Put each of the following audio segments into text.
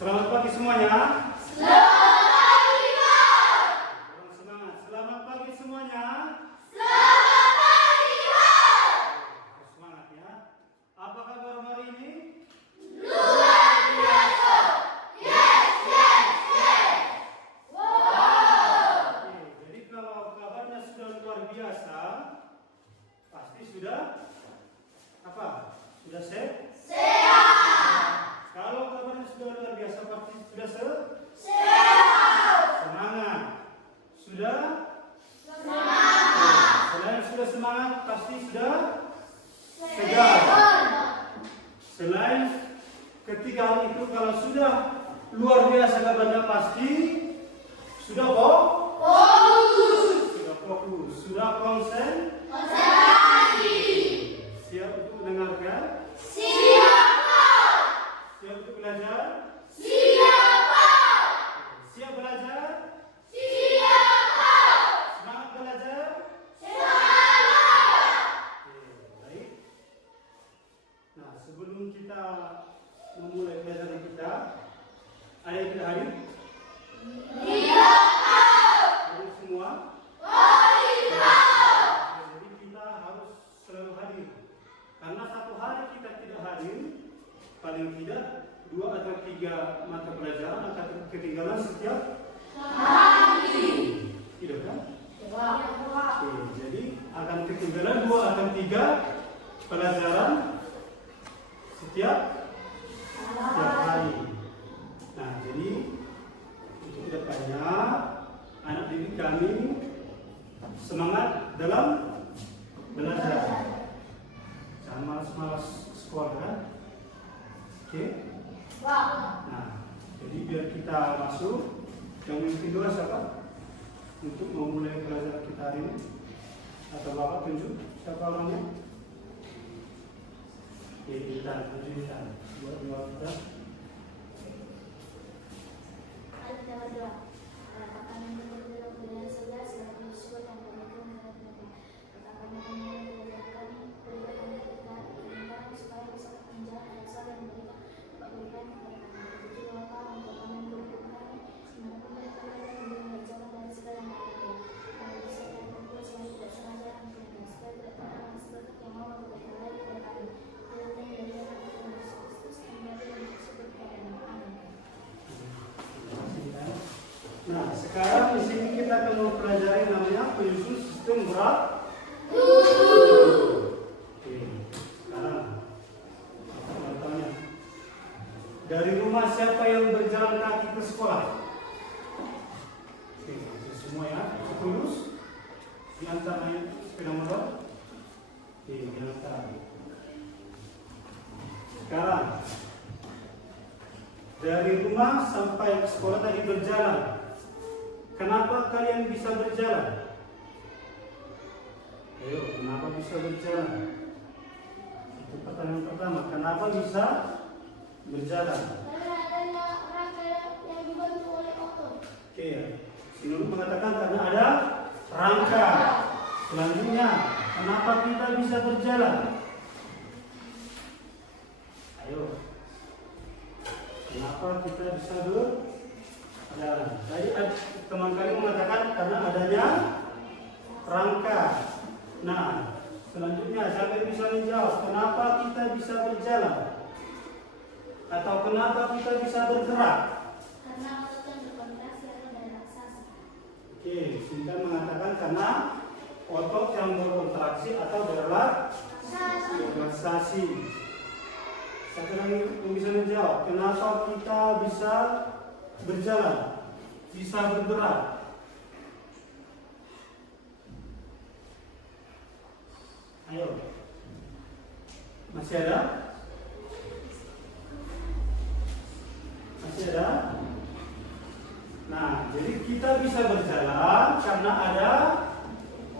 Selamat pagi semuanya. Selamat pagi, Pak. Kurang semangat. Selamat pagi semuanya. Selamat pagi, Pak. Semangat ya. Apa kabar hari ini? Luar biasa. Yes, yes, yes. Wow. Oke, jadi kalau kabarnya sudah luar biasa, pasti sudah apa? Sudah sehat? Kalau kabarnya sudah luar biasa, pasti sudah Sehat. semangat. Sudah? Semangat. Selain sudah semangat, pasti sudah segar. Selain ketiga hal itu, kalau sudah luar biasa kabarnya, pasti sudah Fokus. sudah fokus, sudah Konsentrasi. siap untuk mendengarkan, Siap, Pak. siap untuk belajar, Siap, Pak. siap belajar, Siap, Pak. semangat belajar. Semangat. Oke, baik. Nah, sebelum kita memulai pelajaran kita, ada yang tidak hadir? Iya, Pak. Hadir semua? Hadir, Pak. Jadi kita harus selalu hadir. Karena satu hari kita tidak hadir, paling tidak 2 atau 3 mata pelajaran akan ketinggalan setiap hari. tidak kan? Pak. Oke, jadi akan ketinggalan 2 atau 3 pelajaran setiap hari. Nah, jadi untuk kedepannya anak didik kami semangat dalam belajar. Jangan malas-malas sekolah kan? Oke? Pak. Nah, jadi biar kita masuk, yang mungkin dua siapa? Untuk memulai pelajaran kita hari ini. Atau Bapak tunjuk siapa orangnya? Oke, Intan, tunjuk Intan. Buat kita. Nah, sekarang di sini kita akan mempelajari namanya penyusun sistem gerak. Oke, sekarang contohnya dari rumah siapa yang berjalan kaki ke sekolah? Oke, itu semua ya, terus di antaranya sepeda motor. Oke, di antara. Sekarang dari rumah sampai ke sekolah tadi berjalan. Kenapa kalian bisa berjalan? Ayo, kenapa bisa berjalan? Itu pertanyaan pertama. Kenapa bisa berjalan? Karena adanya rangka yang dibantu oleh otot. Oke, Sinul mengatakan karena ada rangka. Selanjutnya, kenapa kita bisa berjalan? Ayo, kenapa kita bisa berjalan? Tadi teman kalian mengatakan karena adanya rangka. Nah, selanjutnya siapa yang bisa menjawab? Kenapa kita bisa berjalan? Atau kenapa kita bisa bergerak? Karena otot yang berkontraksi atau relaksasi. Oke, Sinta mengatakan karena otot yang berkontraksi atau berrelaksasi. Satu lagi yang bisa menjawab, kenapa kita bisa berjalan, bisa bergerak? Ayo, masih ada? Masih ada? Nah, jadi kita bisa berjalan karena ada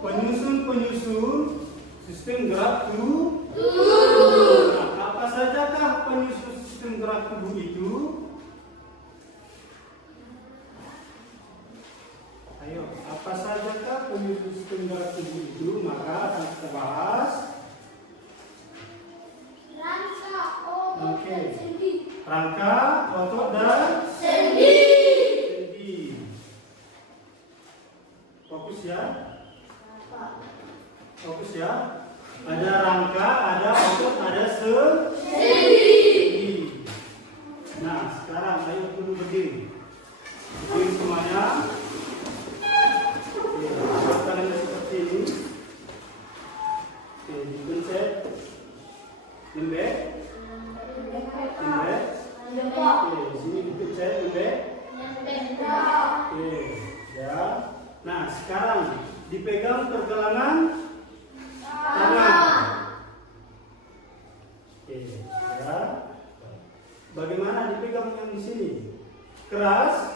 penyusun sistem gerak tubuh. Nah, apa sajakah penyusun sistem gerak tubuh itu? Ayo, apa sajakah penyusun sistem gerak tubuh itu? Maka akan kita bahas. Rangka, otot, Oke. dan sendi. Rangka rangka, otot, dan sendi. Fokus ya. Fokus ya. Ada rangka, ada otot, ada sendi. Nah, sekarang ayo dulu berdiri. Berdiri semuanya. Oke, tangannya seperti ini. Oke, dipencet. Lembek. Lembek. Oke, sini dipencet, lembek. Oke, ya. Nah, sekarang dipegang pergelangan tangan. Oke, ya. Bagaimana dipegang yang di sini? Keras?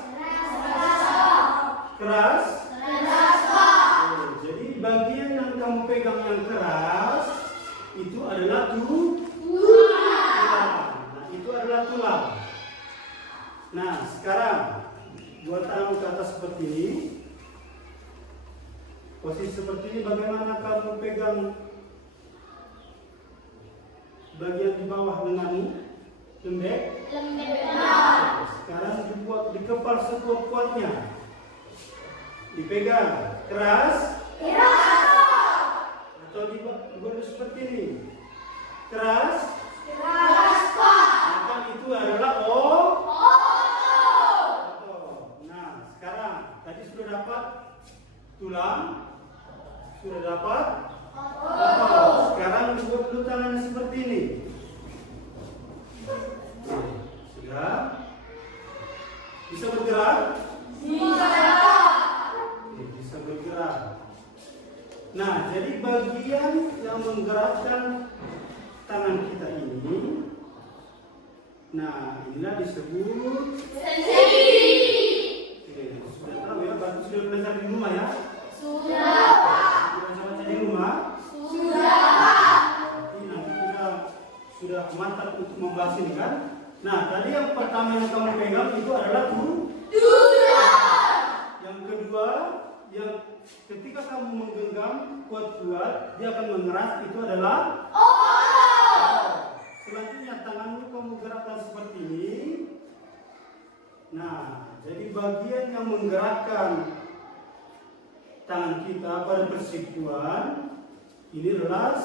Keras? Oke, jadi bagian yang kamu pegang yang keras itu adalah tulang. Nah, itu adalah tulang. Nah, sekarang buat tangan ke atas seperti ini. Posisi seperti ini, bagaimana kamu pegang bagian di bawah denganmu? Lembek? Sekarang dibuat dikepal sekuat-kuatnya. Dipegang keras? Atau dibuat seperti ini? Keras? Maka itu adalah otot. Nah, sekarang tadi sudah dapat tulang. Sudah dapat otot. Sekarang buat dulu tangannya seperti ini. Sudah. Bisa bergerak? Bisa bergerak. Nah, jadi bagian yang menggerakkan tangan kita ini, nah inilah disebut Sendi. Sudah tahu ya, berarti sudah belajar di rumah ya? Sudah. Baca di rumah? Nanti kita sudah mantap untuk membahas ini kan? Nah, tadi yang pertama yang kamu pegang itu adalah tulang. Yang kedua, yang ketika kamu menggenggam kuat-kuat, dia akan mengeras, itu adalah otot. Selanjutnya tanganmu kamu gerakkan seperti ini. Nah, jadi bagian yang menggerakkan tangan kita pada persikuan ini adalah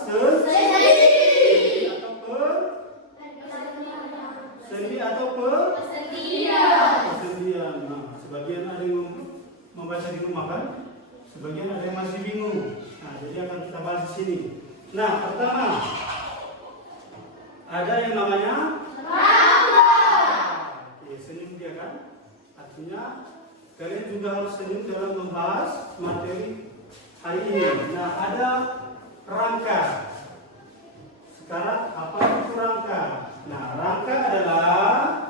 sendi atau persendian. Nah, sebagian ada yang membaca di rumah kan, sebagian ada yang masih bingung. Nah, jadi akan kita bahas di sini. Nah, pertama ada yang namanya senyum dia kan, artinya kalian juga harus senyum dalam membahas materi hari ini. Nah, ada rangka. Sekarang apa itu rangka? Nah, rangka adalah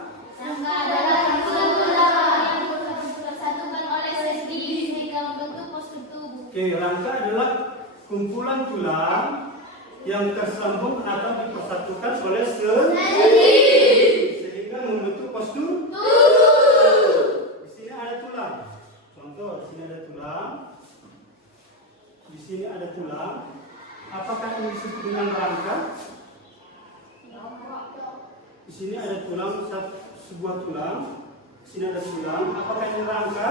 tulang yang dipersatukan oleh sendi sehingga membentuk postur tubuh. Oke, rangka adalah kumpulan tulang yang tersambung atau dipersatukan oleh sendi sehingga membentuk postur tubuh. Di sini ada tulang. Contoh, di sini ada tulang. Di sini ada tulang. Apakah ini disebut dengan rangka? Di sini ada tulang, sebuah tulang. Di sini ada tulang. Apakah ini rangka?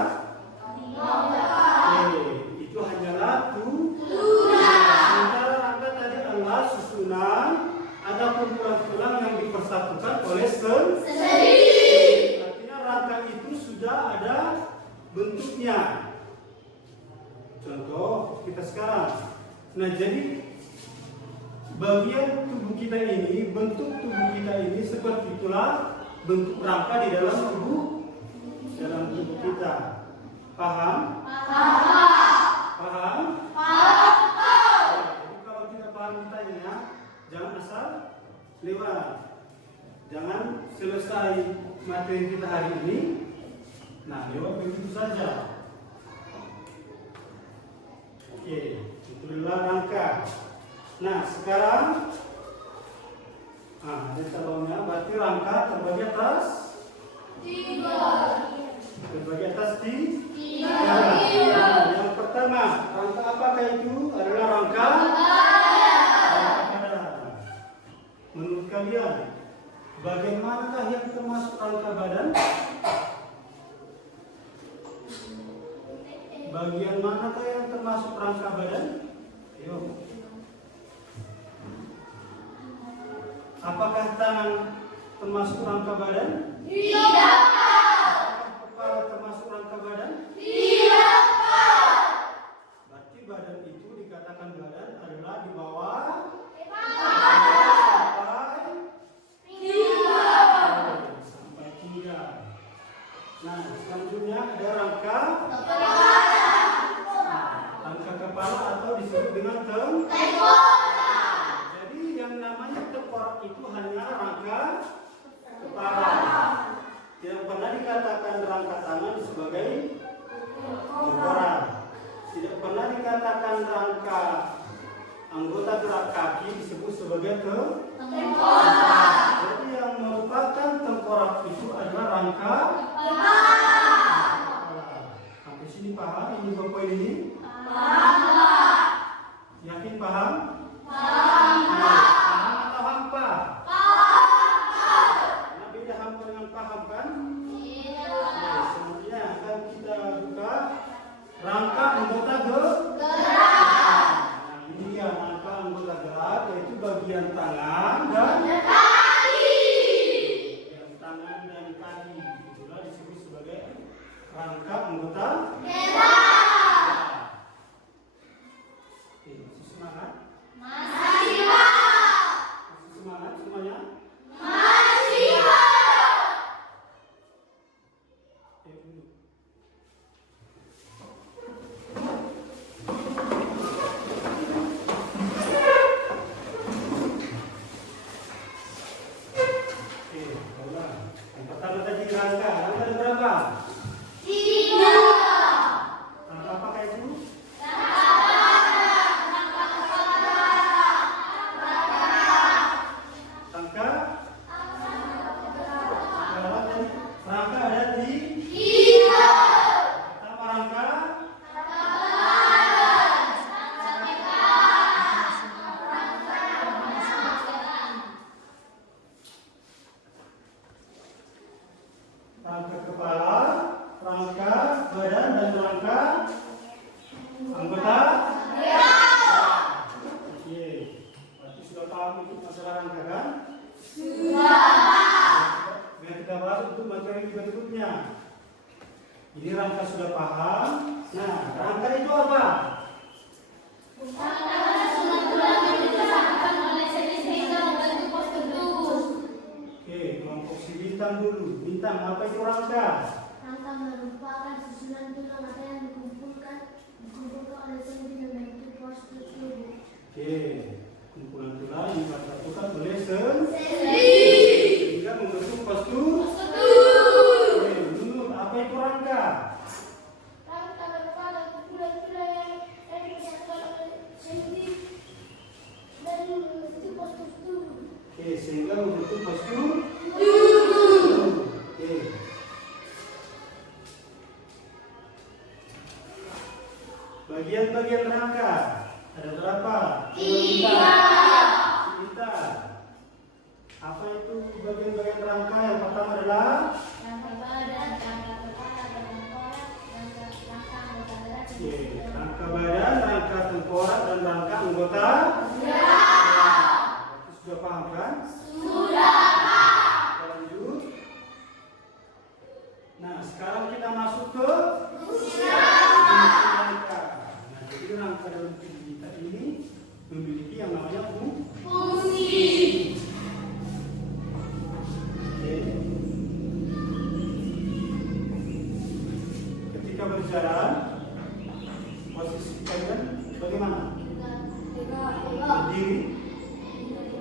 Itu hanyalah sementara rangka tadi adalah susunan ada kumpulan tulang yang dipersatukan oleh sendi. Artinya rangka itu sudah ada bentuknya. Contoh kita sekarang. Nah, jadi bagian tubuh kita ini, bentuk tubuh kita ini seperti itulah bentuk rangka di dalam tubuh kita. Paham? Paham? Jadi kalau tidak paham ditanya, jangan asal lewat. Jangan selesai materi kita hari ini, nah lewat begitu saja. Oke, itu adalah rangka. Nah, sekarang ada calonnya, berarti rangka terbagi atas 3. Terbagi atas 3. Iya. Yang pertama, rangka apakah itu? Adalah rangka badan. Menurut kalian, bagaimanakah yang termasuk rangka badan? Bagian manakah yang termasuk rangka badan? Ayo. Apakah tangan termasuk rangka badan? Tidak. Apakah kepala termasuk rangka badan? Tidak. Berarti badan itu dikatakan badan adalah di bawah sampai pinggang. Nah, selanjutnya ada rangka kepala atau disebut dengan tengkorak. Jadi yang namanya tengkorak itu hanya rangka kepala. Tidak pernah dikatakan rangka tangan sebagai tengkorak. Tidak pernah dikatakan rangka anggota gerak kaki disebut sebagai tengkorak. Jadi yang merupakan tengkorak itu adalah rangka kepala. Sampai sini paham ini Bapak ini? Yakin paham? Paham atau hampa? Nah, beda hampa dengan paham kan? Iya. Selanjutnya akan kita buka rangka anggota gerak. Nah, ini dia rangka anggota gerak, yaitu bagian tangan dan kaki. Bagian tangan dan kaki itulah disebut sebagai rangka anggota gerak. Masih semangat? Masih, Pak. Masih semangat semuanya? Masih, Pak. Duduk. Baiklah. Yang pertama tadi rangka ada berapa? 3. Rangka apa itu? Rangka ada di 3. Pertama rangka kepala, rangka badan dan rangka anggota gerak. Oke, berarti sudah paham untuk masalah rangka kan? Sudah. Biar kita bahas untuk materi berikutnya. Ini rangka sudah paham. Nah, rangka itu apa? Oke, kelompok si bintang dulu. Bintang, apa itu rangka? Rangka merupakan susunan tulang atau yang dikumpulkan oleh sendi membentuk postur tubuh. Oke, kumpulan tulang yang disatukan oleh sendi sehingga membentuk postur. Oke, menurut apa itu rangka? Rangka merupakan kumpulan tulang yang disatukan oleh sendi dan membentuk postur tubuh. Oke, sehingga membentuk postur. Oke. Bagian-bagian rangka ada berapa? 3. Apa itu bagian-bagian rangka? Yang pertama adalah Rangka badan, rangka kepala, tengkorak, rangka anggota gerak. Oke, rangka badan, rangka tengkorak dan rangka anggota gerak. Berarti sudah paham kan? Sudah. Kita lanjut. Nah, sekarang kita masuk ke fungsi rangka. Nah, jadi rangka dalam tubuh kita ini memiliki yang namanya fungsi. Oke. Ketika berjalan, posisi kalian bagaimana? Berdiri.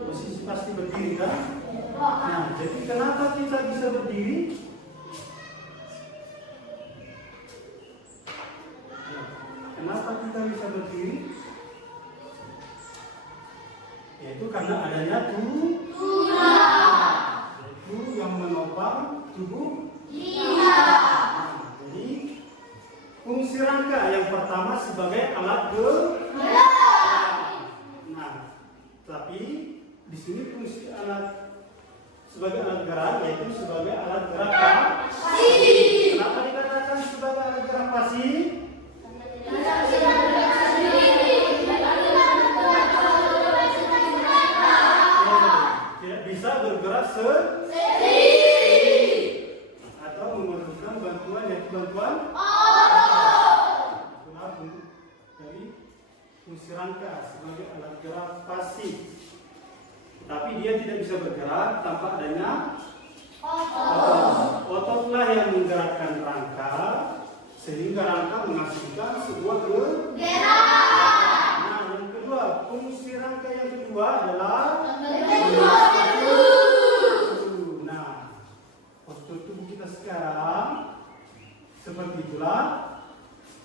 Posisi pasti berdiri kan? Nah, jadi kenapa kita bisa berdiri? Kenapa kita bisa berdiri? Yaitu karena adanya tulang. Yaitu yang menopang tubuh kita. Jadi fungsi rangka yang pertama sebagai alat gerak. Nah, tapi di sini fungsi alat sebagai alat gerak yaitu sebagai alat gerak bisa bergerak tanpa adanya otot. Ototlah yang menggerakkan rangka sehingga rangka menghasilkan sebuah gerak. Nah, yang kedua, fungsi rangka yang kedua adalah nah, postur tubuh kita sekarang seperti itulah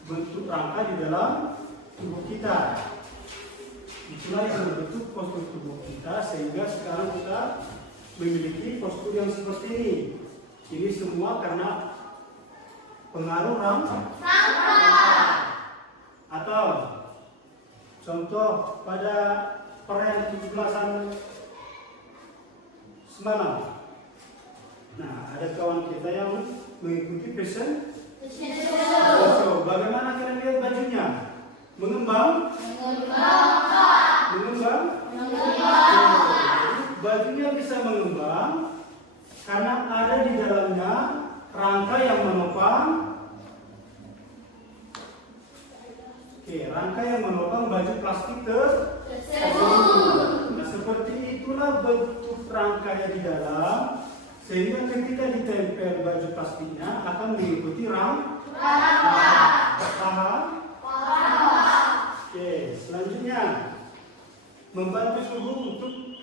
bentuk rangka di dalam tubuh kita. Itulah yang membentuk postur tubuh kita sehingga sekarang kita memiliki postur yang seperti ini. Ini semua karena pengaruh rangka. Atau contoh pada perayaan 17-an semalam. Nah, ada kawan kita yang mengikuti fashion show. Bagaimana kalian lihat bajunya? Mengembang. Bajunya bisa mengembang karena ada di dalamnya rangka yang menopang. Rangka yang menopang baju plastik tersebut. Nah, seperti itulah bentuk rangkanya di dalam, sehingga ketika ditempel baju plastiknya akan mengikuti rangka. Paham? Oke, selanjutnya membantu tubuh untuk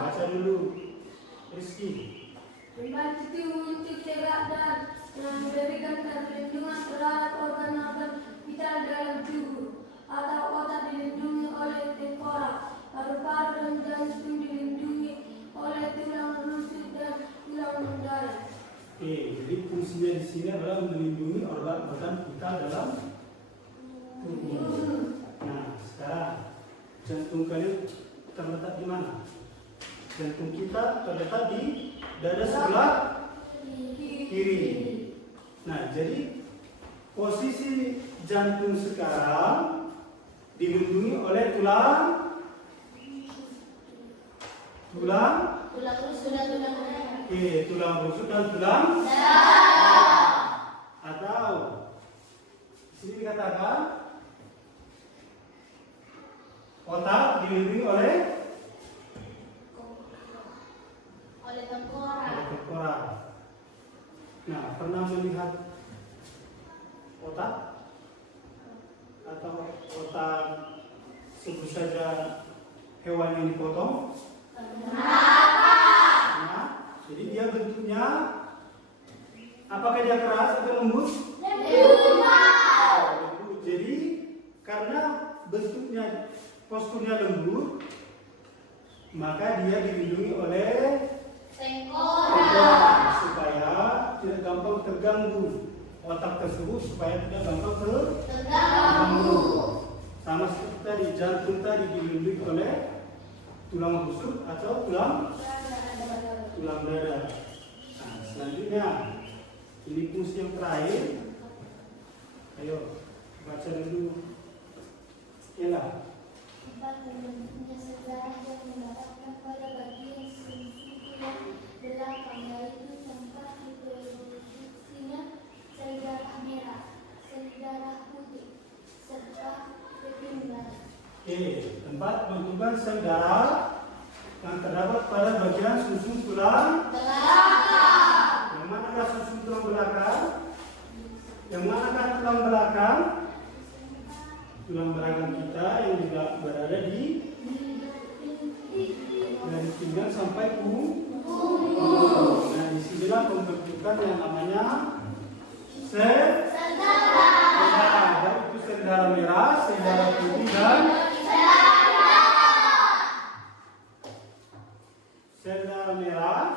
baca dulu, Rizky. Membantu tubuh untuk tegak dan memberikan perlindungan terhadap organ-organ vital dalam tubuh. Atau otak dilindungi oleh tengkorak, paru-paru dan jantung dilindungi oleh tulang rusuk dan tulang darah. Jadi fungsinya di sini adalah melindungi organ-organ vital dalam tubuh. Nah, sekarang jantung kalian terletak di mana? Jantung kita terletak di dada sebelah kiri. Nah, jadi posisi jantung sekarang dilindungi oleh tulang rusuk dan tulang darah. Tulang rusuk dan tulang darah. Atau sini dikatakan otak dilindungi oleh tengkorak. Nah, pernah melihat otak atau otak sebut saja hewan yang dipotong? Nah, jadi dia bentuknya apakah dia keras atau lembut? Lembut. Jadi karena bentuknya posturnya lembut, maka dia dilindungi oleh tengkorak supaya tidak gampang terganggu. Otak tersebut supaya tidak gampang terganggu. Sama seperti tadi, jantung tadi dilindungi oleh tulang rusuk atau tulang dada. Nah, selanjutnya ini fungsi yang terakhir. Ayo baca dulu. Ialah Membentuknya sejarah yang mendaratkan pada bagian sisi tulang belakang, yaitu tempat diproduksinya sel darah merah, sel darah putih, serta pembuluh. Tempat pembentukan sel darah yang terdapat pada bagian susun tulang belakang. Yang manakah susun tulang belakang? Yang manakah tulang belakang? Tulang belakang kita yang juga berada di dari pinggang sampai punggung. Nah, disinilah pembentukan yang namanya sel darah. Baik itu sel darah merah, sel darah putih dan sel darah merah.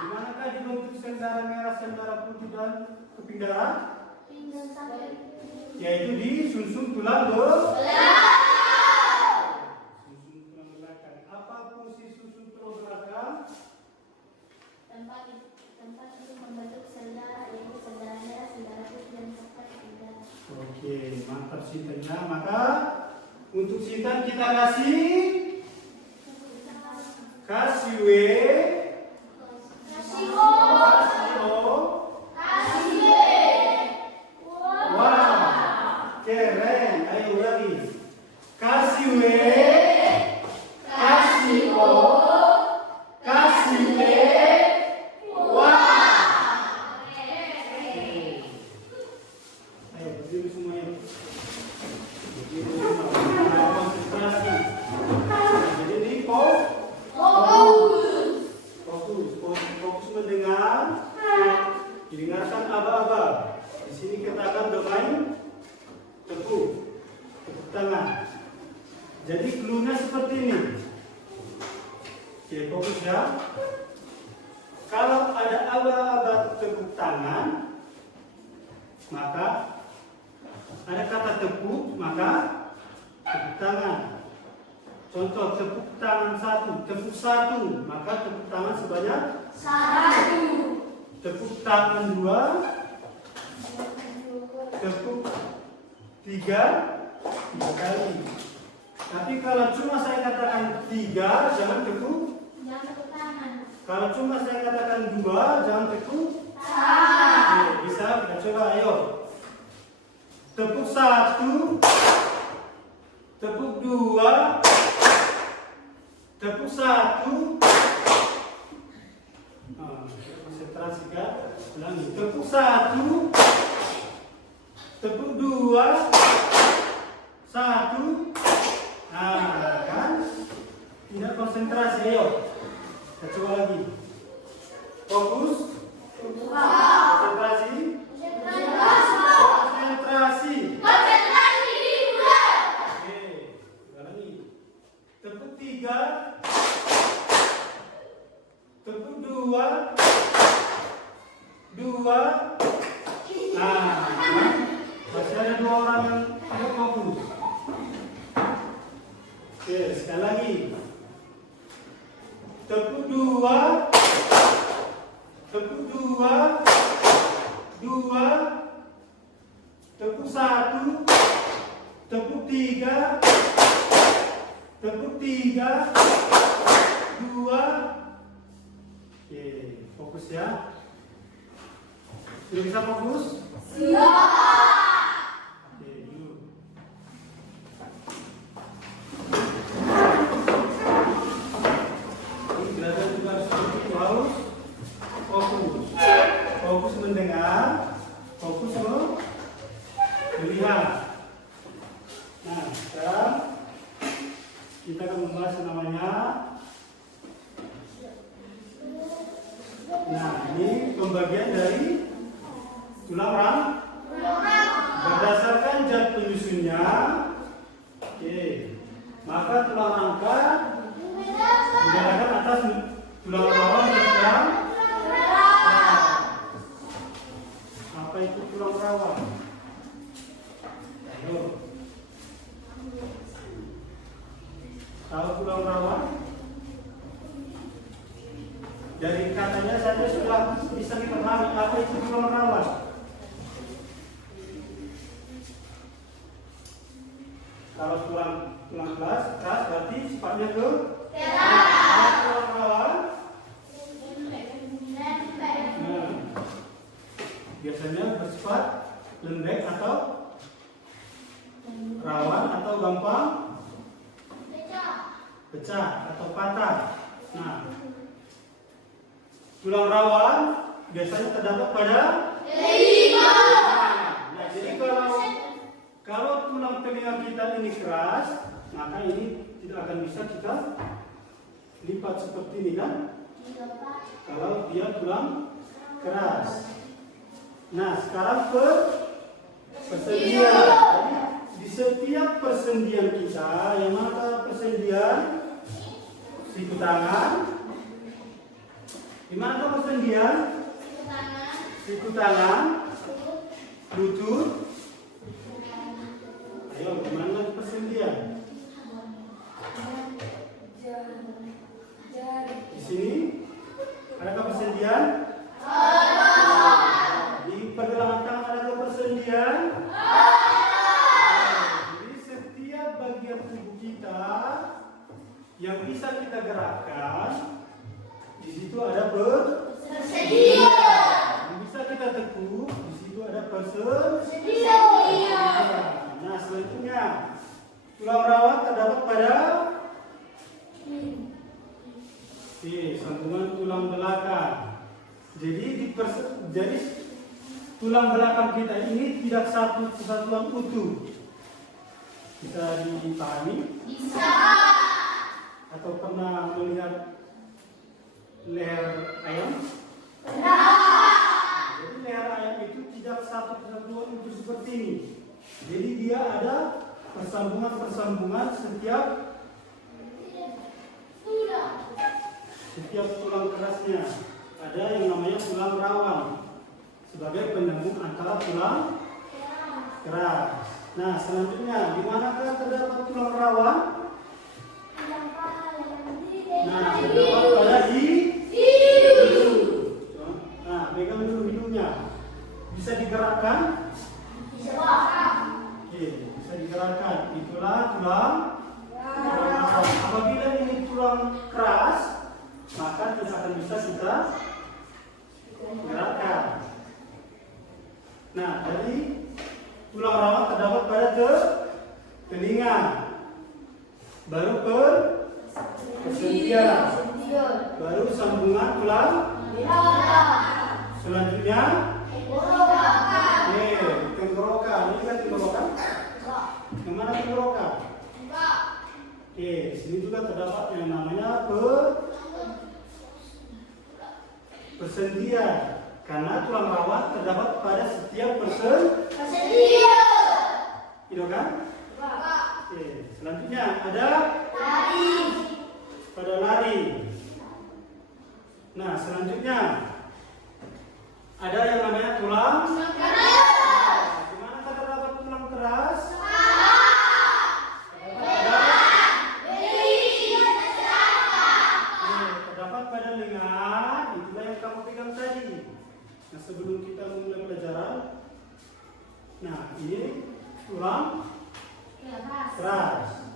Di manakah dibentuk sel darah merah, sel darah putih dan keping darah? Yaitu di susun tulang belakang. Apa fungsi susun tulang belakang? Tempat itu membentuk sel darah, yaitu sel darah merah, sel darah putih dan serta keping darah. Oke, mantap Sintannya. Maka untuk Sintan kita kasih W, kasih O. Wah, keren. Ayo lagi. fokus ya. Kalau ada aba-aba tepuk tangan, maka ada kata tepuk, maka tepuk tangan. Contoh tepuk tangan tepuk satu, maka tepuk tangan sebanyak 1. Tepuk tangan 2, tepuk 3 kali. Tapi kalau cuma saya katakan 3, jangan tepuk tangan. Kalau cuma saya katakan 2, jangan tepuk tangan. Bisa kita coba, ayo. Tepuk 1, tepuk 2, tepuk 1. Konsentrasi kan? Ulangi. Tepuk 1, tepuk 2, 1. Nah, kan? Tidak konsentrasi, ayo. Kita coba lagi. Fokus. Konsentrasi. Konsentrasi. Oke, ulangi. Tepuk 3, tepuk 2, 2. Nah, masih ada 2 orang yang tidak fokus. Oke, sekali lagi. Tepuk 2, tepuk 2, 2, tepuk 1, tepuk 3, tepuk 3, 2. Oke, fokus ya. Sudah bisa fokus? Siap. Oke, dulu. Ini gerakan juga seperti itu, harus fokus. Fokus mendengar, fokus melihat. Nah, sekarang kita akan membahas yang namanya. Nah, ini pembagian dari tulang rangka. Berdasarkan zat penyusunnya, oke, maka tulang rangka diberikan atas tulang rawan dan tulang. Apa itu tulang rawan? Ayo. Tahu tulang rawan? Dari katanya saja sudah bisa kita pahami apa itu tulang rawan. Kalau tulang keras berarti sifatnya ke keras. Tulang rawan biasanya bersifat lembek atau rawan atau gampang pecah atau patah. Nah, tulang rawan biasanya terdapat pada telinga. Nah, jadi kalau tulang telinga kita ini keras, maka ini tidak akan bisa kita lipat seperti ini kan? Kalau dia tulang keras. Nah, sekarang persendian. Jadi, di setiap persendian kita, yang mana persendian siku tangan. Di mana persendian? Siku tangan, lutut. Ayo, di mana persendian? Di sini. Adakah persendian? Di pergelangan tangan adakah persendian? Jadi setiap bagian tubuh kita yang bisa kita gerakkan, di situ ada persendian. Yang bisa kita tekuk, di situ ada persendian. Nah, selanjutnya tulang rawan terdapat pada sambungan tulang belakang. Jadi tulang belakang kita ini tidak satu kesatuan utuh. Bisa dipahami? Bisa. Atau pernah melihat leher ayam? Jadi leher ayam itu tidak satu kesatuan utuh seperti ini. Jadi dia ada persambungan setiap setiap tulang kerasnya. Ada yang namanya tulang rawan sebagai penyambung antara tulang keras. Nah, selanjutnya di manakah terdapat tulang rawan? Nah, terdapat pada hidung. Nah, pegang dulu hidungnya. Bisa digerakkan? Oke, bisa digerakkan. Itulah tulang rawan. Apabila ini tulang keras, maka tidak akan bisa kita gerakkan. Nah, dari tulang rawan terdapat pada telinga, baru persendian, baru sambungan tulang, selanjutnya tenggorokan. Ini kan tenggorokan? Yang mana tenggorokan? Di sini juga terdapat yang namanya persendian, karena tulang rawan terdapat pada setiap persendian. Itu kan? Oke, selanjutnya ada pada lari. Nah, selanjutnya ada yang namanya tulang keras. Di mana terdapat tulang keras? Terdapat pada lengan. Itulah yang kamu pegang tadi. Nah, sebelum kita memulai pelajaran, nah ini tulang keras.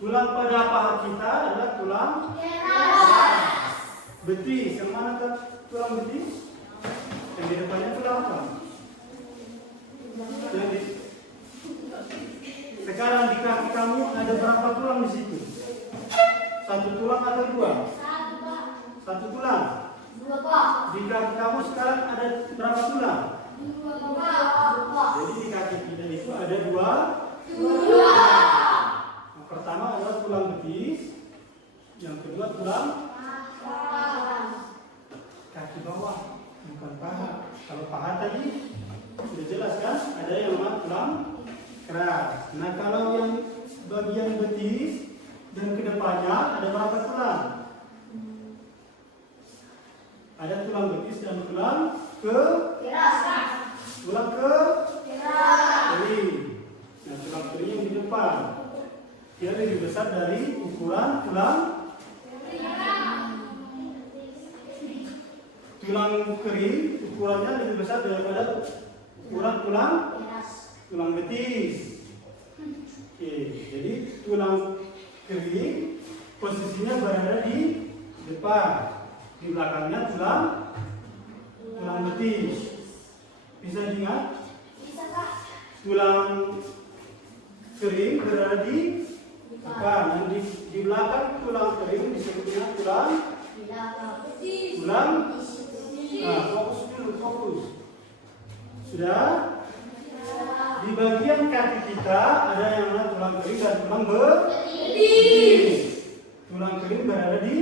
Tulang pada paha kita adalah tulang keras. Betis, yang mana tulang betis? Yang di depannya tulang apa? Sekarang di kaki kamu ada berapa tulang di situ? Satu tulang atau dua? Satu tulang. Di kaki kamu sekarang ada berapa tulang? Jadi di kaki kita itu ada dua. Yang pertama adalah tulang betis, yang kedua tulang kaki bawah, bukan paha. Kalau paha tadi sudah jelas kan? Ada yang namanya tulang keras. Nah, kalau yang bagian betis dan kedepannya ada berapa tulang? Ada tulang betis dan tulang tulang kering. Nah, tulang kering yang di depan dia lebih besar dari ukuran tulang kering. Ukurannya lebih besar daripada ukuran tulang betis. Oke, jadi tulang kering posisinya berada di depan, di belakangnya tulang betis. Bisa diingat? Tulang kering berada di depan, dan di belakang tulang kering disebutnya tulang. Nah, fokus dulu, fokus. Sudah? Di bagian kaki kita ada yang namanya tulang kering dan tulang betis. Tulang kering berada di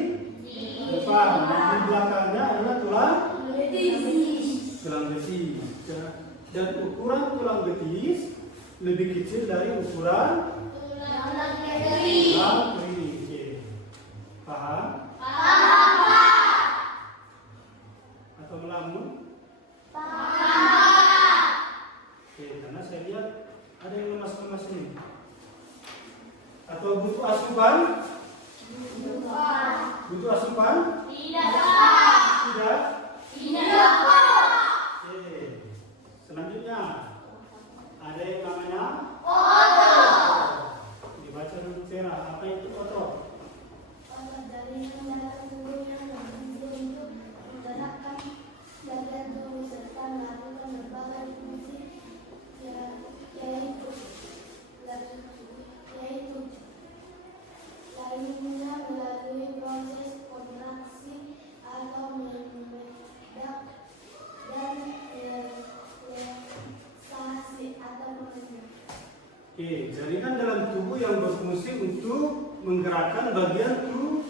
depan, dan di belakangnya adalah tulang betis. Dan ukuran tulang betis lebih kecil dari ukuran tulang kering. Paham? Atau melamun? Karena saya lihat ada yang lemas-lemas ini. Atau butuh asupan? Butuh asupan? Tidak. Selanjutnya ada yang namanya dibaca dulu Vera. Apa itu otot? Oke, jaringan dalam tubuh yang berfungsi untuk menggerakkan bagian tubuh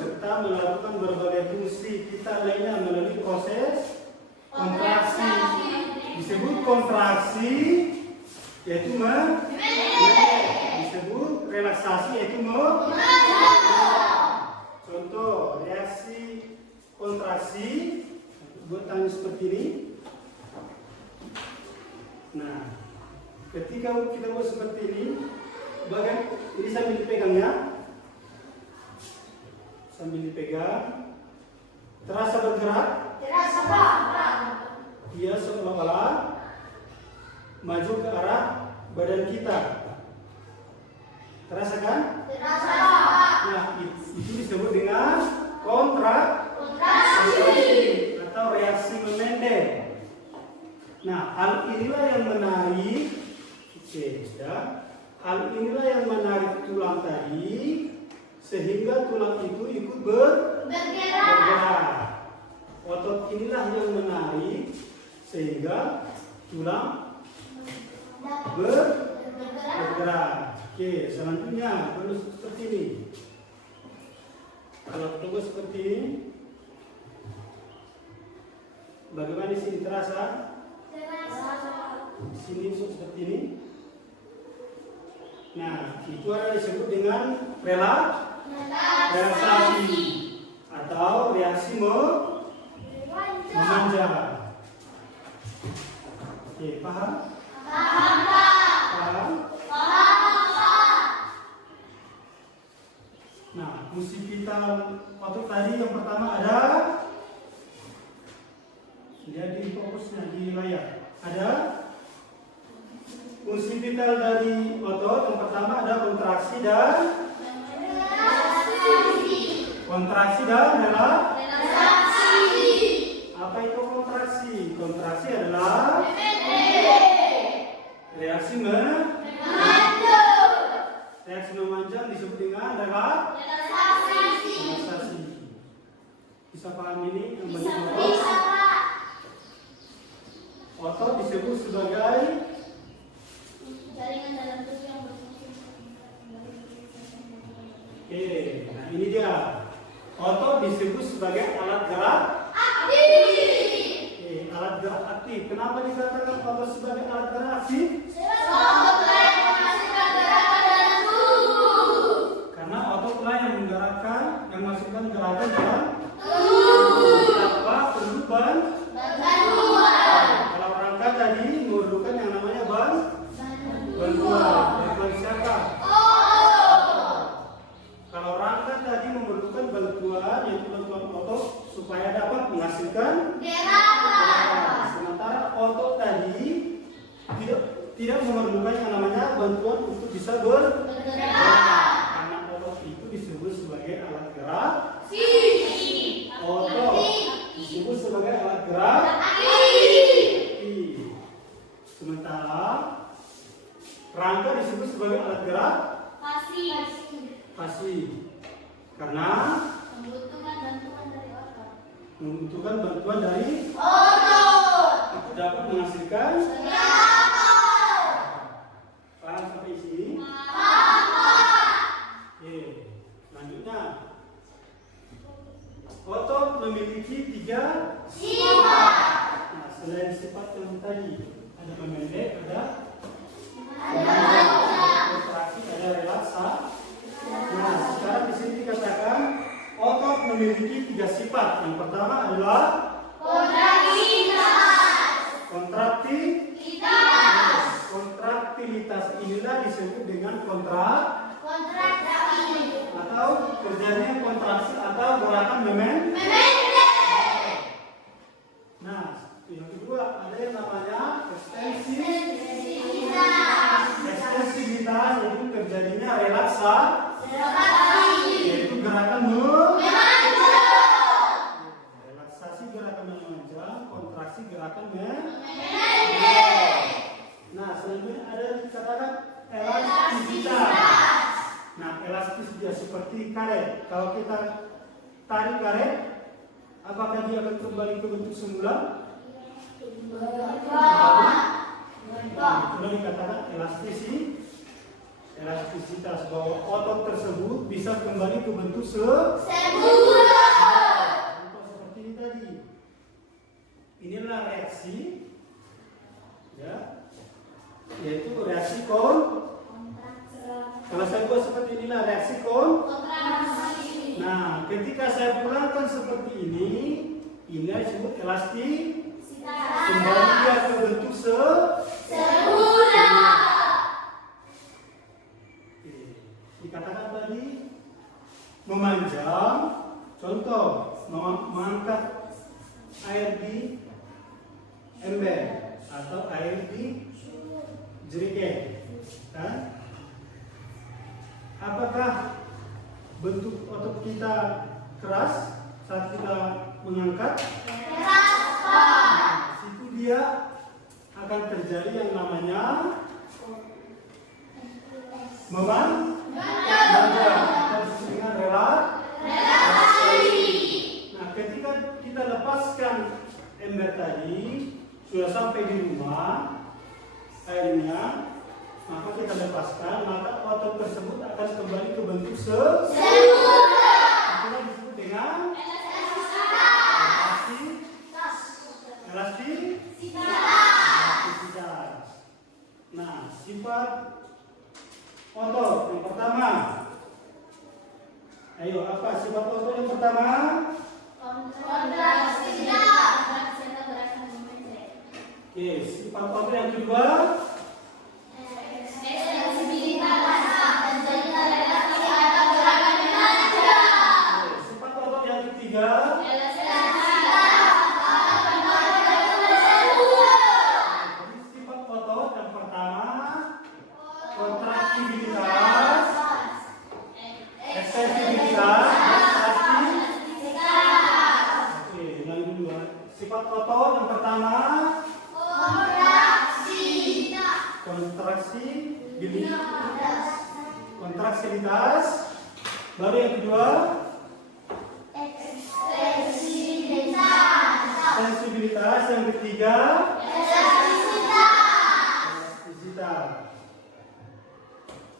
serta melakukan berbagai fungsi kita lainnya melalui proses kontraksi. Disebut kontraksi yaitu disebut relaksasi yaitu contoh seperti ini. Nah, ketika kita buat seperti ini, ini sambil dipegang ya, sambil dipegang, terasa bergerak? Terasa bergerak. Dia seolah-olah maju ke arah badan kita. Terasa kan? Terasa. Nah, itu disebut dengan kontraksi atau reaksi memendek. Nah, hal inilah yang menarik, hal inilah yang menarik tulang tadi, sehingga tulang itu ikut bergerak. Otot inilah yang menarik, sehingga tulang bergerak. Oke, selanjutnya bonus seperti ini. Kalau tunggu seperti ini, bagaimana di sini terasa? Di sini seperti ini. Nah, itu adalah disebut dengan relaksasi atau reaksi memanjang. Oke, paham? Paham? Nah, fungsi vital otot tadi yang pertama ada, lihat di fokusnya di layar. Ada fungsi vital dari otot yang pertama ada kontraksi dan relaksasi. Apa itu kontraksi? Kontraksi adalah reaksi memanjang disebut dengan relaksasi. Bisa paham ini? Bisa. Otot disebut sebagai Jaringan dalam tubuh yang berfungsi. Oke, nah ini dia. Otot disebut sebagai alat gerak Aktif. alat gerak aktif. Kenapa dikatakan otot sebagai alat gerak aktif? Karena ototlah yang menggerakkan, yang menghasilkan gerakan dalam tanpa perlu kalau rangka tadi memerlukan yang namanya bantuan. Bantuan siapa? Kalau rangka tadi memerlukan bantuan, yaitu bantuan otot supaya dapat menghasilkan gerakan. Sementara otot tadi tidak memerlukan yang namanya bantuan untuk bisa bergerak. Karena otot itu disebut sebagai alat gerak. Otot disebut sebagai alat gerak. Sementara rangka disebut sebagai alat gerak pasif. Karena membutuhkan bantuan dari otot untuk dapat menghasilkan paham sampai sini? Oke, selanjutnya otot memiliki 3 sifat. Nah, selain sifat yang tadi ada memendek, ada kontraksi, ada relaksasi. Nah, sekarang di sini dikatakan otot memiliki 3 sifat. Yang pertama adalah kontraktivitas. Inilah disebut dengan kontraksi atau terjadinya kontraksi atau gerakan memendek. Nah, yang kedua ada yang namanya ekstensivitas, yaitu terjadinya relaksasi, yaitu gerakan relaksasi gerakan memanjang, kontraksi gerakan memendek. Nah, selanjutnya ada yang dikatakan elastisitas. Nah, elastisitas seperti karet. Kalau kita tarik karet, apakah dia akan kembali ke bentuk semula? Sudah dikatakan elastisitas, bahwa otot tersebut bisa kembali ke bentuk semula. Contoh seperti ini tadi. Inilah reaksi, ya, yaitu reaksi kalau saya buat seperti inilah reaksi Nah, ketika saya pulangkan seperti ini disebut elastisitas. Kembali dia ke bentuk semula. Dikatakan tadi memanjang. Contoh, mengangkat air di ember atau air di jerigen. Kan? Apakah bentuk otot kita keras saat kita mengangkat? Keras, Pak. Situ dia akan terjadi yang namanya memanjang atau disebut dengan relasi. Nah, ketika kita lepaskan ember tadi, sudah sampai di rumah airnya, maka kita lepaskan, maka otot tersebut akan kembali ke bentuk semula. Itulah disebut dengan elastisitas. Nah, sifat otot yang pertama. Ayo, apa sifat otot yang pertama? Kontraksi. Oke, sifat otot yang kedua? Sifat otot yang ketiga? Sifat otot yang pertama kontraktibilitas, ekstensibilitas, oke, ulangi dulu. Sifat otot yang pertama kontraksilitas, baru yang kedua ekstensibilitas, yang ketiga elastisitas.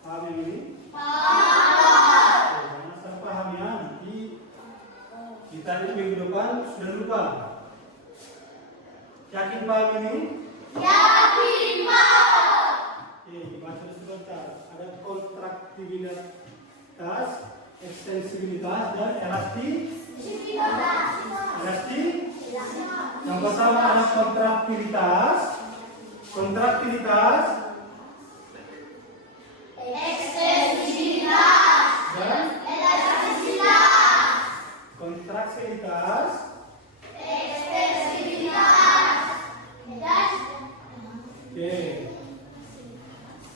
Paham yang ini? Jangan salah paham ya, nanti ditanya minggu depan sudah lupa. Yakin paham ini? Yakin, Pak. Oke, dibaca sebentar. Ada kontraktibilitas, ekstensibilitas, dan elastisitas. Yang pertama ada kontraktibilitas, Ekstensibilitas. dan Elastisitas. kontraksilitas. Ekstensibilitas. Oke.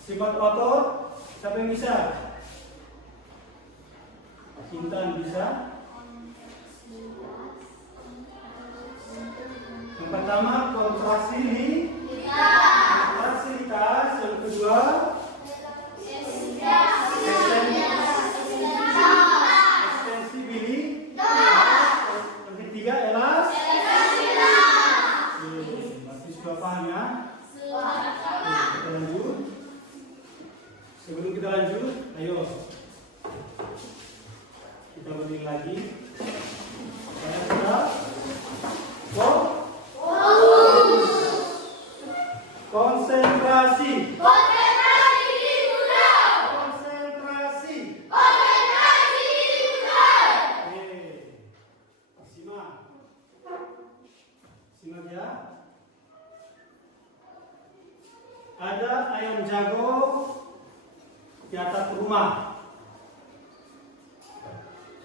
Sifat otot, siapa yang bisa? Intan bisa. Yang pertama kontraksilitas, yang kedua ekstensibilitas, yang ketiga masih sudah paham ya? Kita lanjut. Sebelum kita lanjut, ayo kita berdiri lagi. Saya sudah konsentrasi. Simak ya. Ada ayam jago di atap rumah.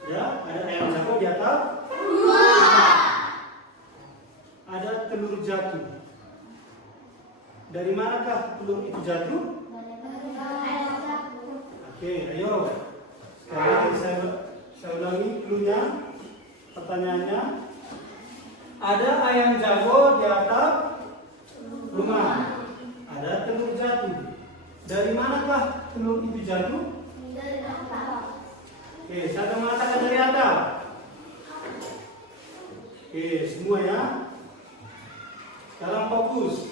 Ya, ada ayam jago di atap rumah. Ada telur jatuh. Dari manakah telur itu jatuh? Oke, ayo. Sekali lagi saya ulangi dulunya. Pertanyaannya, ada ayam jago di atap rumah. Ada telur jatuh. Dari manakah telur itu jatuh? Oke, saya akan mengatakan dari atap. Oke, semua ya. Sekarang fokus.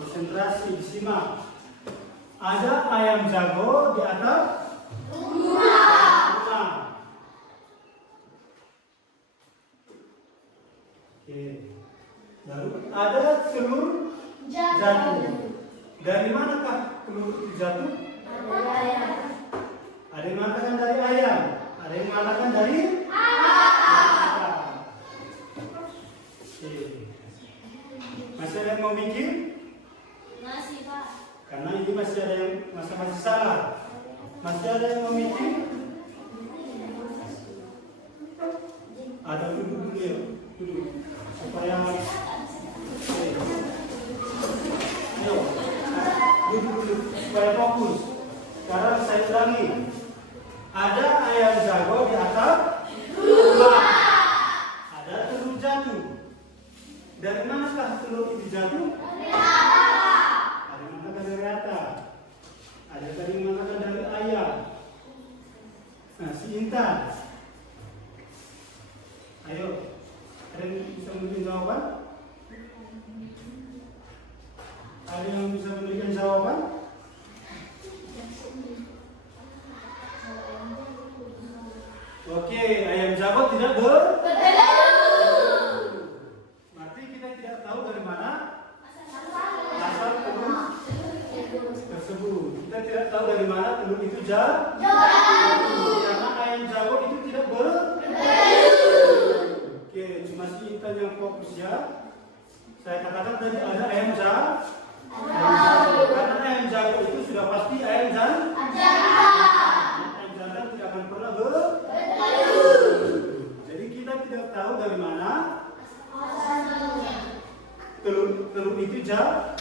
Konsentrasi, disimak. Ada ayam jago di atap rumah. Oke. Lalu ada telur jatuh. Dari manakah telur itu jatuh? Ada yang mengatakan dari ayam, ada yang mengatakan dari ayam. Oke. ayam jago di atap rumah. Ada telur jatuh. Dari manakah telur itu jatuh? Dari manakah dari atas? Ada dari manakah dari ayam? Nah, si Intan. Ayo, ada yang bisa memberikan jawaban? Ada yang bisa memberikan jawaban? Oke, ayam jago tidak berarti kita tidak tahu dari mana asal telur tersebut. Kita tidak tahu dari mana telur itu jatuh. Karena ayam jago itu tidak Oke, cuma si Intan yang fokus ya. Saya katakan tadi ada ayam jago. Karena ayam jago itu sudah pasti ayam jantan. Ayam jantan tidak akan pernah Jadi kita tidak tahu dari mana telur itu jatuh.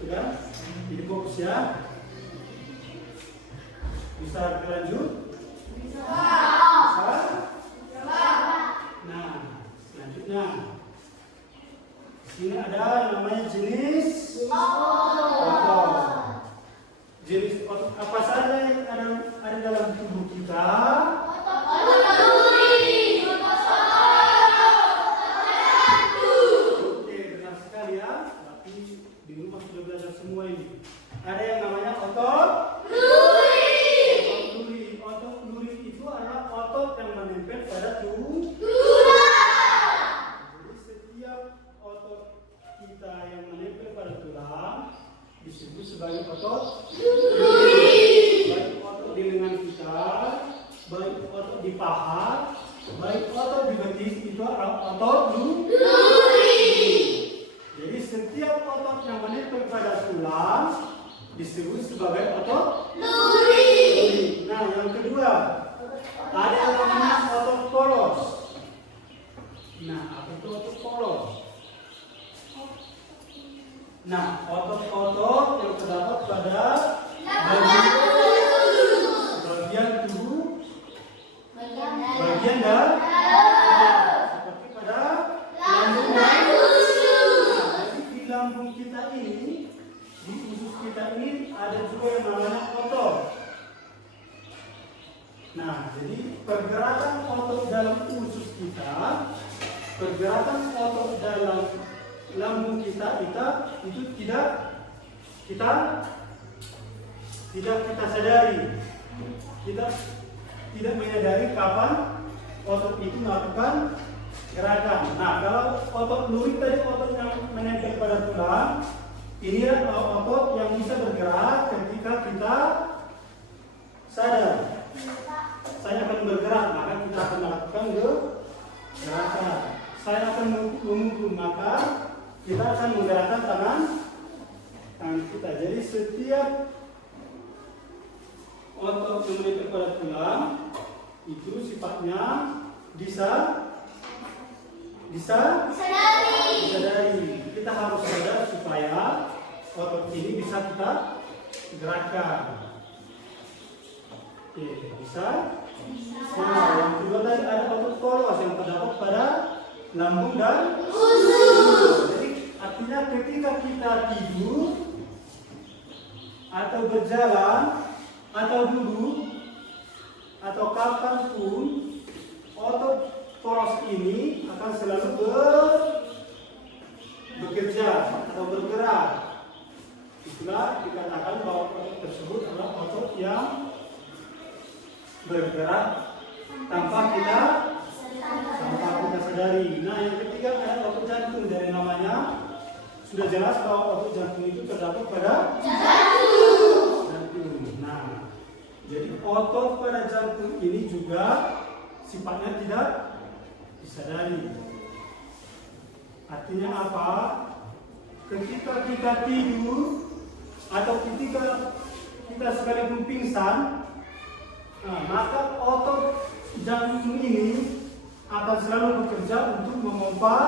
Sudah? Ini fokus ya. Bisa lanjut? Bisa. Nah, selanjutnya sini ada yang namanya jenis otot. Jenis otot apa saja yang ada dalam tubuh kita? Oke, benar sekali ya. Tapi di rumah sudah belajar semua ini. Ada yang namanya otot duri. Otot duri itu adalah otot yang menempel pada tulang. Jadi setiap otot kita yang menempel pada tulang disebut sebagai otot duri. Baik otot di lengan kita, baik otot di paha, baik otot di betis itu adalah otot duri. Jadi setiap otot yang menempel pada tulang disebut sebagai otot duri. Nah, yang kedua ada yang namanya otot polos. Nah, apa itu otot polos? Nah, otot-otot yang terdapat pada bagian tubuh, bagian seperti pada lambung. Jadi di lambung kita ini, di usus kita ini ada juga yang namanya otot. Nah, jadi pergerakan otot dalam usus kita, pergerakan otot dalam lambung kita itu tidak kita sadari. Kita tidak menyadari kapan otot itu melakukan gerakan. Nah, kalau otot lurik tadi otot yang menempel pada tulang, ini adalah otot yang bisa bergerak ketika kita sadar. Saya akan bergerak, maka kita akan melakukan gerakan. Saya akan memukul, maka kita akan menggerakkan tangan kita. Jadi setiap otot yang menempel pada tulang itu sifatnya disadari. Kita harus sadar supaya otot ini bisa kita gerakkan. Oke, bisa? Nah, yang kedua tadi ada otot polos yang terdapat pada lambung dan usus. Jadi artinya ketika kita tidur atau berjalan atau duduk atau kapanpun otot polos ini akan selalu bekerja atau bergerak. Itulah dikatakan bahwa otot tersebut adalah otot yang bergerak tanpa kita sadari. Nah, yang ketiga ada otot jantung. Dari namanya sudah jelas bahwa otot jantung itu terdapat pada jantung. Nah, jadi otot pada jantung ini juga sifatnya tidak disadari. Artinya apa? Ketika kita tidur atau ketika kita sekalipun pingsan, maka otot jantung ini akan selalu bekerja untuk memompa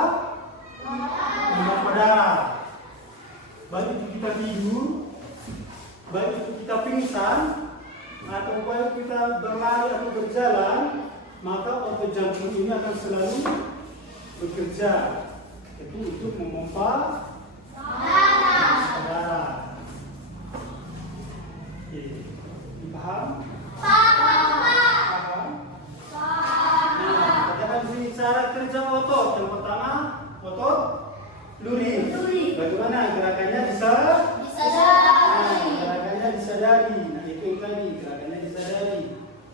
darah. Baik itu kita tidur baik itu kita pingsan atau baik kita berlari atau berjalan, maka otot jantung ini akan selalu bekerja. Itu untuk memompa darah. Oke, dipaham? Paham? Nah, katakan di sini cara kerja otot. Yang pertama, otot luri. Bagaimana gerakannya gerakannya disadari. Nah, itu yang tadi, gerakannya disadari.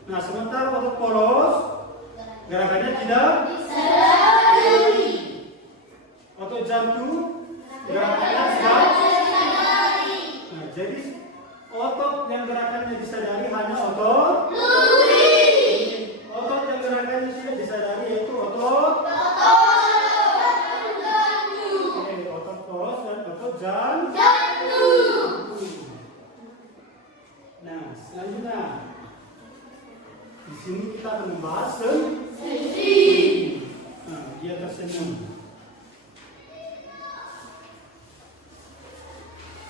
Nah, sementara otot polos, gerakannya tidak disadari. Otot jantung, gerakannya disadari. Nah, jadi otot yang gerakannya disadari hanya otot luri. Otot yang gerakannya tidak disadari yaitu otot otot polos dan otot jantung. Nah, selanjutnya di sini kita akan membahas sendi. Nah, dia tersenyum.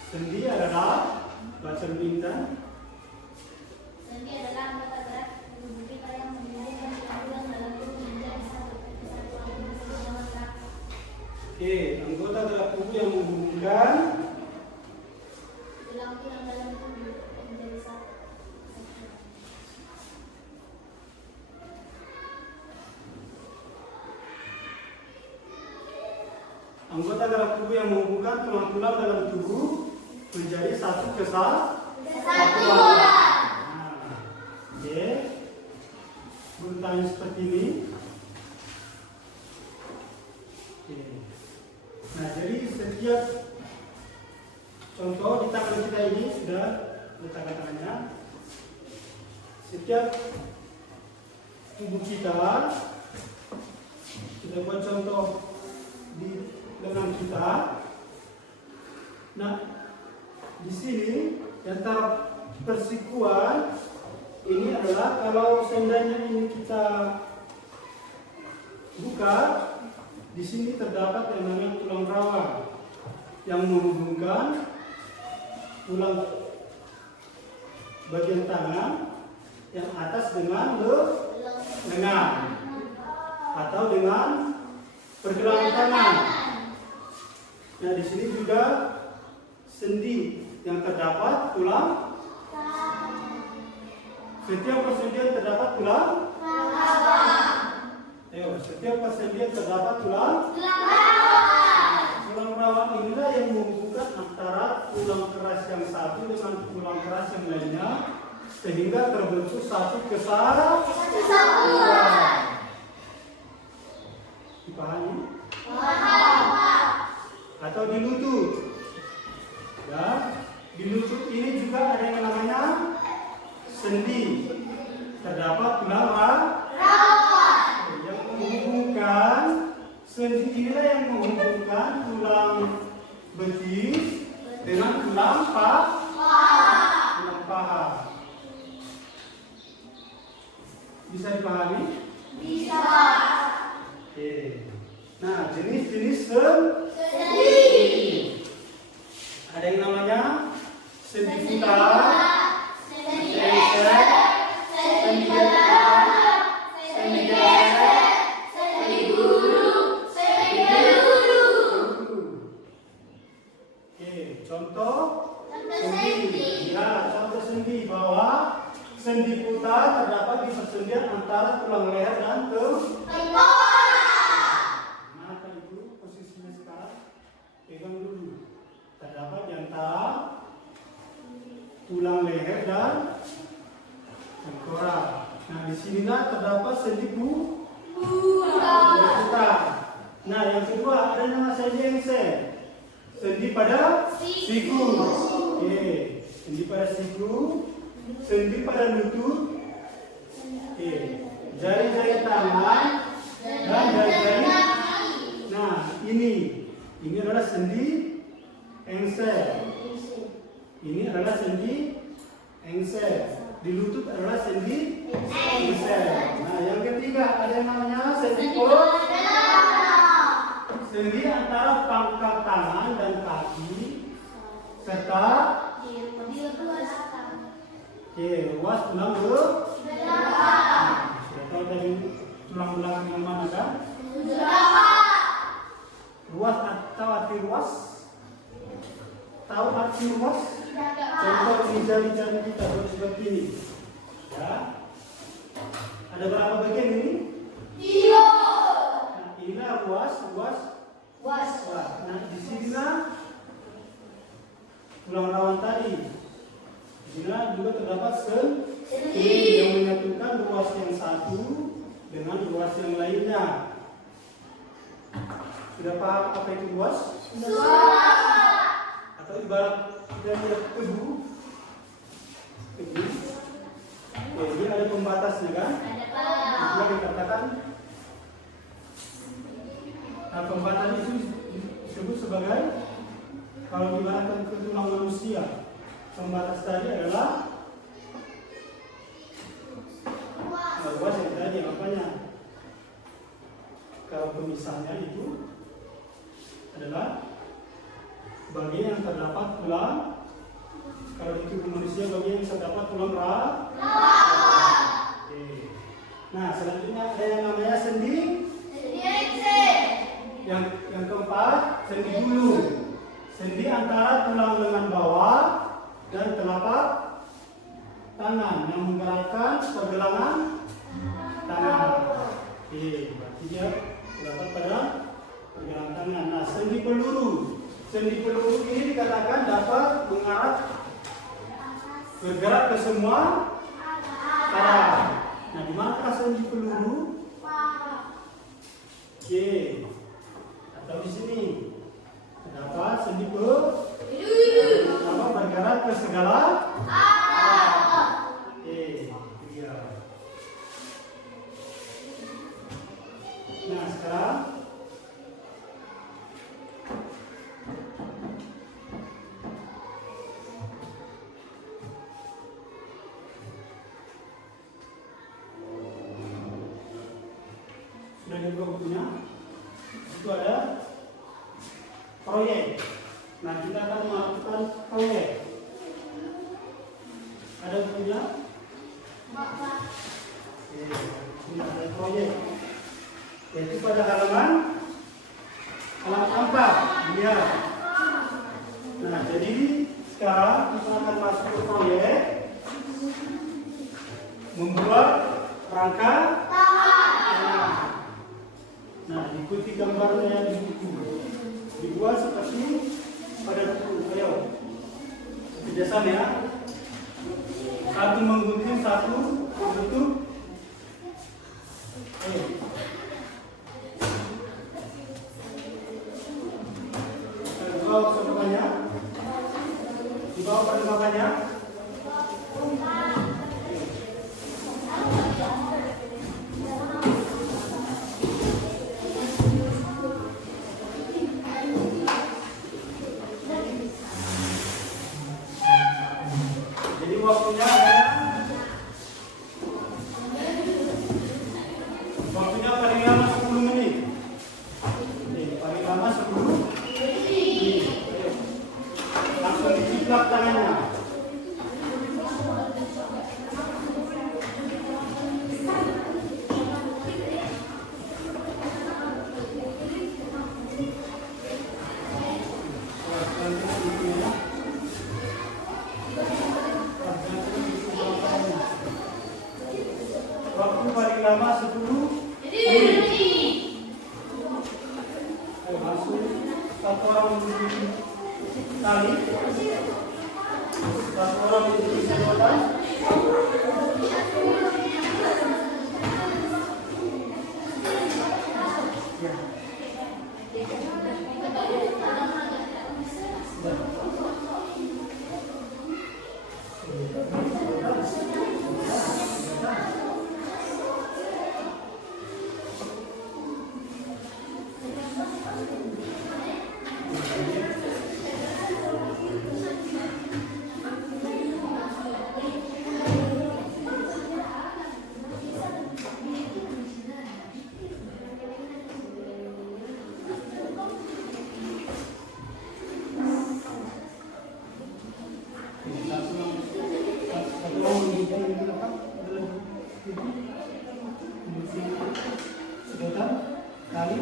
Sendi adalah baca bintang. Sendi adalah anggota gerak tubuh kita yang menghubungkan tulang dalam tubuh menjadi satu kesatuan. Oke, anggota gerak tubuh yang menghubungkan Tulang dalam tubuh menjadi satu. anggota gerak tubuh yang menghubungkan tulang-tulang dalam tubuh menjadi satu kesatuan. Nah, oke, beruntanya seperti ini. Oke. Nah, jadi setiap contoh di tangan kita ini sudah letakkan tangannya. Setiap tubuh kita sudah buat contoh di lengan kita. Nah, di sini antara persikuan ini adalah kalau seandainya ini kita buka, di sini terdapat yang namanya tulang rawa yang menghubungkan tulang bagian tangan yang atas dengan lengan atau dengan pergelangan tangan. Nah, di sini juga sendi yang terdapat tulang. Setiap persendian terdapat tulang. Setiap persendian terdapat tulang. Tulang rawa inilah yang menghubungkan antara tulang keras yang satu dengan tulang keras yang lainnya sehingga terbentuk satu kesatuan. Dipahami? Atau di lutut. Ya, di lutut ini juga ada yang namanya sendi. Terdapat tulang rawa yang menghubungkan sendi inilah yang menghubungkan tulang betis dengan tulang paha. Bisa dipahami? Bisa. Oke. Nah, jenis-jenis sendi. Ada yang namanya sendi putar, sendi gesek, sendi getar, sendi gesek, Sendi guru, sendi guru. Oke, contoh sendi. Ya, contoh sendi bahwa sendi putar terdapat di persendian antara tulang leher dan Nah, itu posisinya sekarang. Pegang dulu. Terdapat di antara tulang leher dan tengkorak. Nah, di sinilah terdapat sendi putar. Nah, yang kedua ada nama sendi engsel. Sendi pada siku. Oke, sendi pada siku. Sendi pada lutut. Oke, jari-jari tangan dan jari-jari. Nah, ini adalah sendi engsel. Ini adalah sendi engsel. Di lutut adalah sendi engsel. Nah, yang ketiga ada yang namanya sendi polong. Sendi antara pangkal tangan dan kaki serta Dia belakang. Oke, ruas tulang belakang. Sudah tahu tadi tulang belakang yang mana kan? Ruas atau arti ruas? Tahu arti ruas? Contoh ini jari-jari kita seperti ini. Ya. Ada berapa bagian ini? 3. Nah, inilah ruas. Nah, di sinilah tulang rawan tadi. Di sini juga terdapat sendi yang menyatukan ruas yang satu dengan ruas yang lainnya. Sudah paham apa itu ruas? Atau ibarat kita lihat tebu. Jadi ada pembatasnya kan? Ada dikatakan. Nah, pembatas itu disebut sebagai, kalau diibaratkan ke tulang manusia, pembatas tadi adalah ruas yang tadi apanya? Kalau pemisahnya itu adalah bagian yang terdapat tulang. Kalau di tubuh manusia bagian yang terdapat tulang Oke. Nah, selanjutnya ada yang namanya sendi. Yang keempat, sendi bulu. Sendi antara tulang lengan bawah dan telapak tangan yang menggerakkan pergelangan tangan. Oke, berarti dia terdapat pada pergelangan tangan. Nah, sendi peluru. Sendi peluru ini dikatakan dapat bergerak ke semua arah. Nah, di mana sendi peluru? Oke. Atau di sini terdapat sendi peluru bergerak ke segala arah. Oke, iya. Nah, sekarang sudah dibuka bukunya. Itu ada proyek. Nah, kita akan melakukan proyek. Ada bukunya? Ini ada proyek. Yaitu pada halaman 4. Ya. Nah, jadi sekarang kita akan masuk ke proyek membuat rangka. Nah, ikuti gambarnya yang di buku. Dibuat seperti pada buku. Ayo, kerjasama ya. Satu menggunting, satu menutup. Ayo. Dibawa semuanya. Dibawa pada bawahnya. Waktunya paling lama 10 menit. Paling lama 10 menit. Langsung diciplak tangannya. Waktu paling lama 10 menit. Langsung satu orang mengunci tali, satu orang mengunci sedotan. Ya. sedotan kali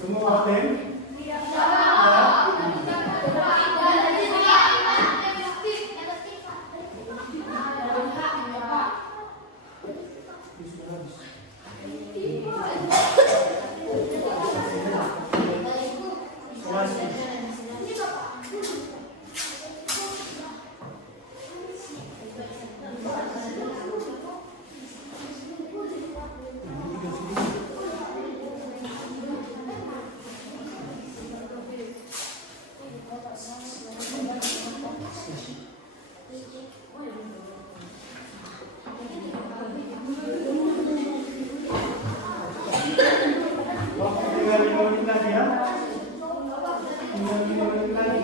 semua tem tinggal 5 menit lagi ya. Tinggal 5 menit lagi.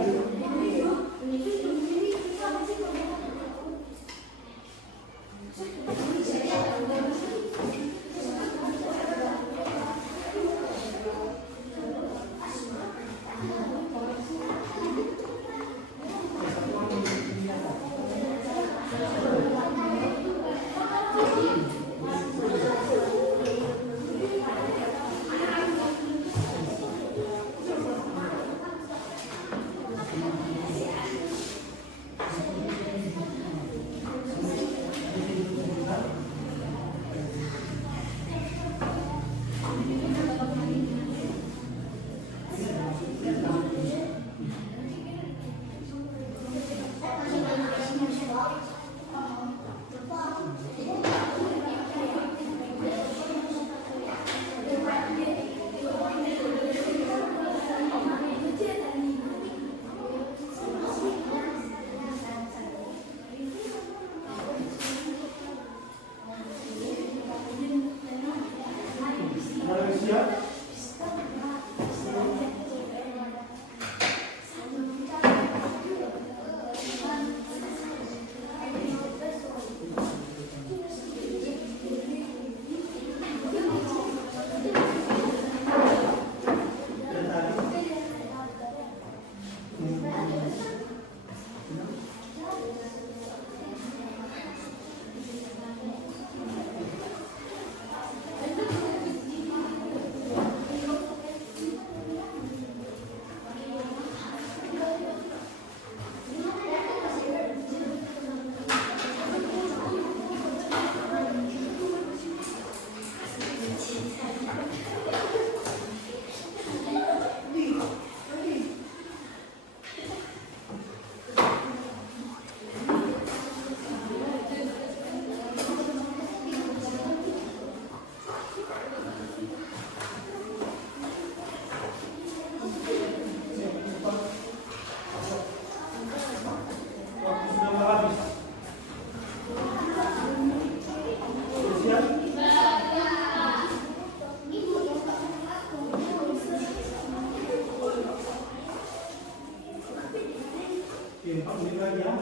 Oke, 4 menit lagi ya.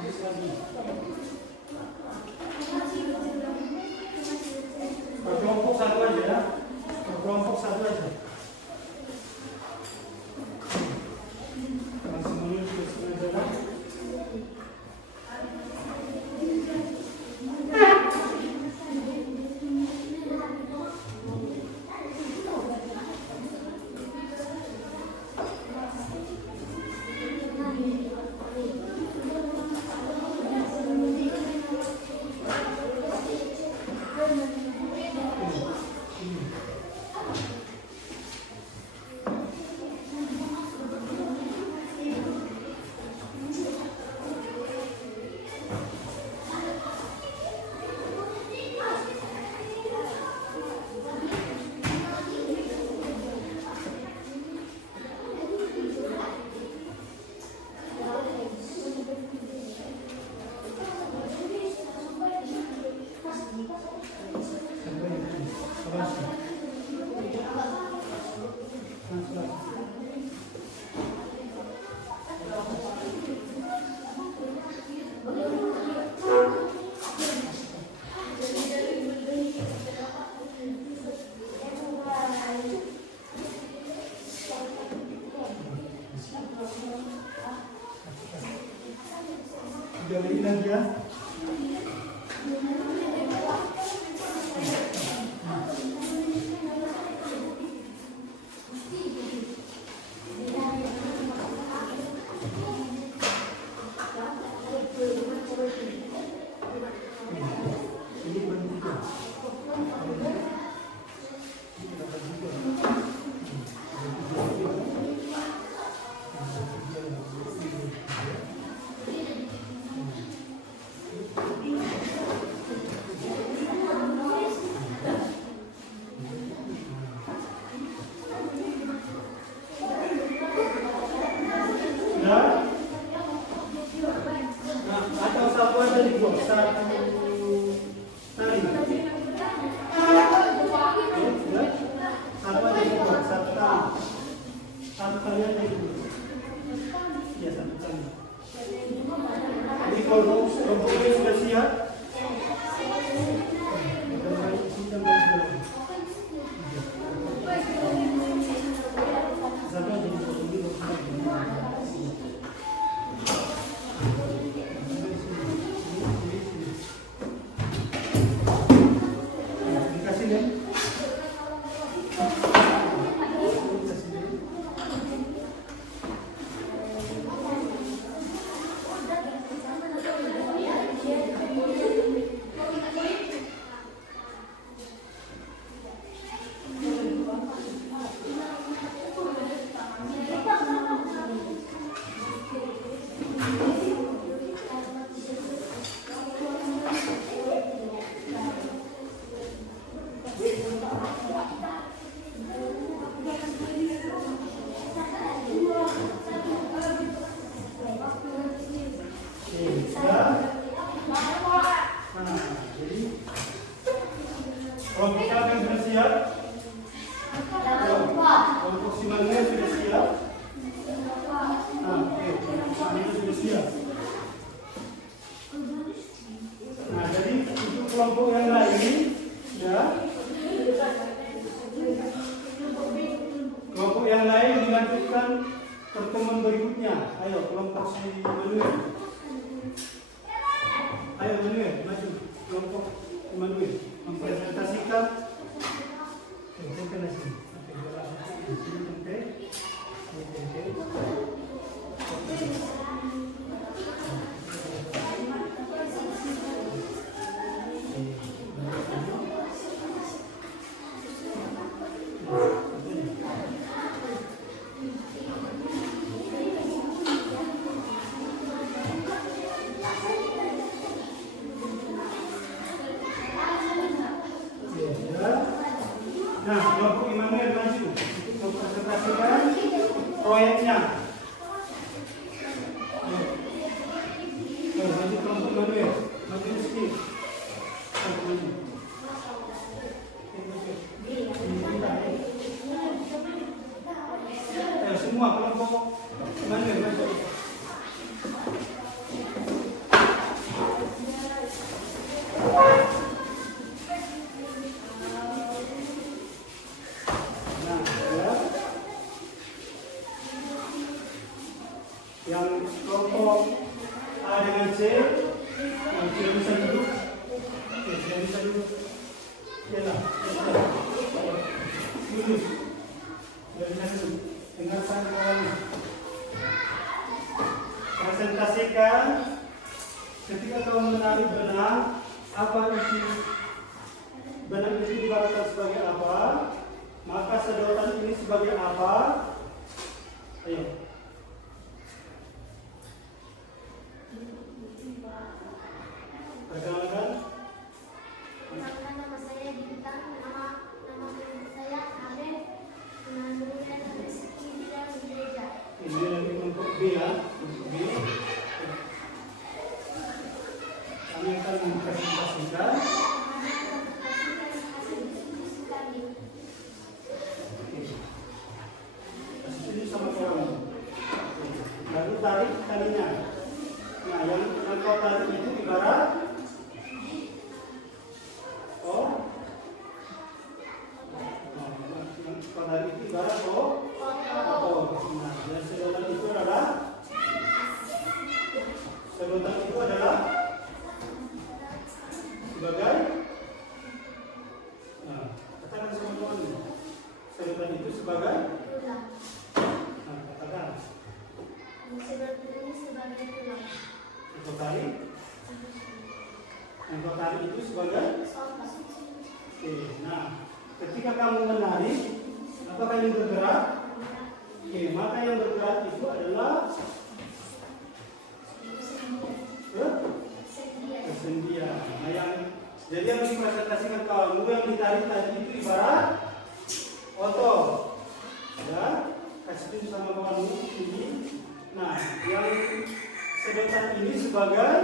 Habis lagi. Berkelompok satu aja ya. Berkelompok satu aja. Kalau semuanya sudah setengah jalan. Jadi lagi ya. Kelompok yang lain, ya. Kelompok yang lain dilanjutkan pertemuan berikutnya. Ayo kelompok si Manuel. Ayo Manuel, maju. Kelompok Manuel mempresentasikan. Nah, kelompok Immanuel maju untuk mempresentasikan proyeknya. Maju kelompok Immanuel, maju Rizky. Ayo semua semua kelompok mana masuk. Nah, ya. Yang kelompok A dengan C, yang sudah bisa duduk, sudah bisa duduk. Yalah, lulus. Sudah bisa duduk. Dengarkan kawannya. Presentasikan ketika kau menarik benang, apa isi benang itu dibaratkan sebagai apa, maka sedotan ini sebagai apa. Ayo. Perkenalkan. Perkenalkan, nama saya Bintang, nama ibu saya Arif, menandungnya rezeki dan gereja. Ini lagi kelompok B ya, kelompok B. Kami akan mempresentasikan. Ini sama kamu. Lalu tarik talinya. Nah, yang kau tarik itu ibarat kau tarik itu ibarat nah, dan sedotan itu adalah sebagai nah, katakan sama kawan sedotan itu sebagai nah, katakan Sedotan ini sebagai tulang. kau tarik yang kau tarik itu sebagai oke, nah ketika kamu menarik apakah yang bergerak? Oke, maka yang bergerak itu adalah kesendian. Nah, jadi yang dipresentasikan kamu yang ditarik tadi itu ibarat otot. Ya, kasih tunjuk sama kawanmu ini. Nah, yang sedotan ini sebagai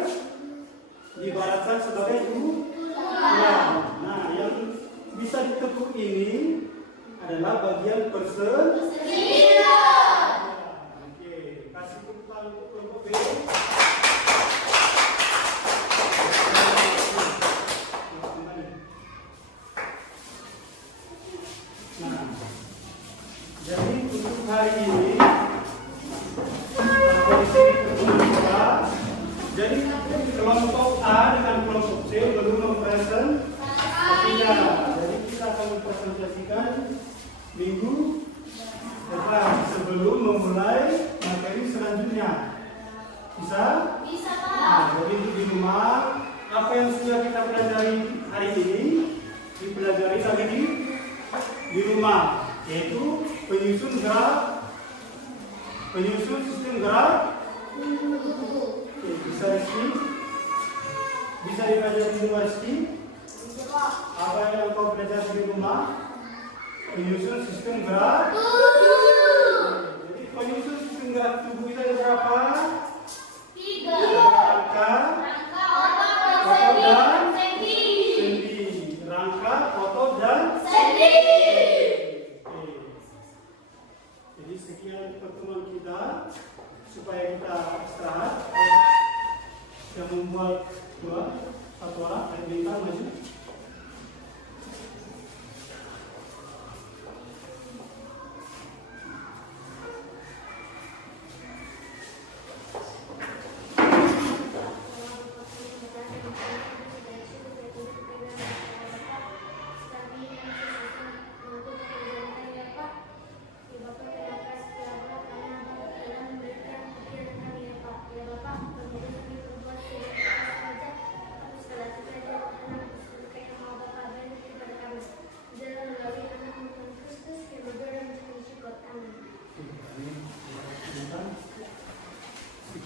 diibaratkan sebagai tulang. Nah, yang bisa ditekuk ini adalah bagian persendian. Oke, kasih tepuk tangan untuk kelompok B. Nah, jadi untuk hari ini kondisi pertemuan kita. Jadi kelompok A dengan kelompok C belum mempresentasikan. Jadi kita akan mempresentasikan minggu depan sebelum memulai materi selanjutnya. Bisa? Bisa, Pak. Nah, jadi di rumah apa yang sudah kita pelajari hari ini dipelajari lagi di rumah, yaitu penyusun sistem gerak. Oke, bisa Rizky? Bisa dipelajari di rumah Rizky? Apa yang kau pelajari di rumah? Penyusun sistem gerak. Jadi penyusun sistem gerak tubuh kita ada berapa? 3. Rangka, otot dan sendi. sendi. Rangka, otot dan Sendi. Oke. Jadi sekian pertemuan kita supaya kita istirahat. Yang membuat satu orang, Bintang maju.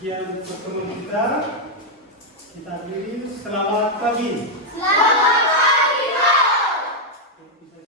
Sekian pertemuan kita akhiri. Selamat pagi. Selamat